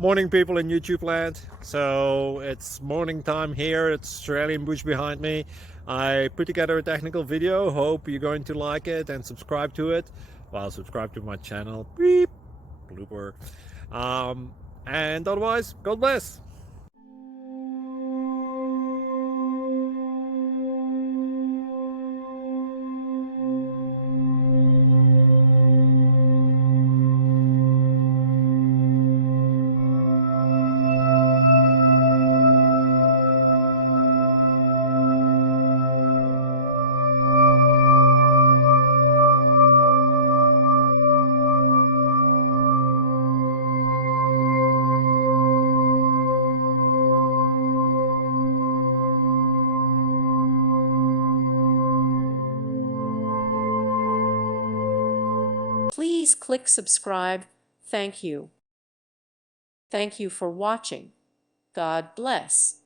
Morning, people in YouTube land. So it's morning time here. It's Australian bush behind me. I put together a technical video. Hope you're going to like it and subscribe to it. Well, subscribe to my channel. Beep. Blooper. And otherwise, God bless. Please click subscribe. Thank you. Thank you for watching. God bless.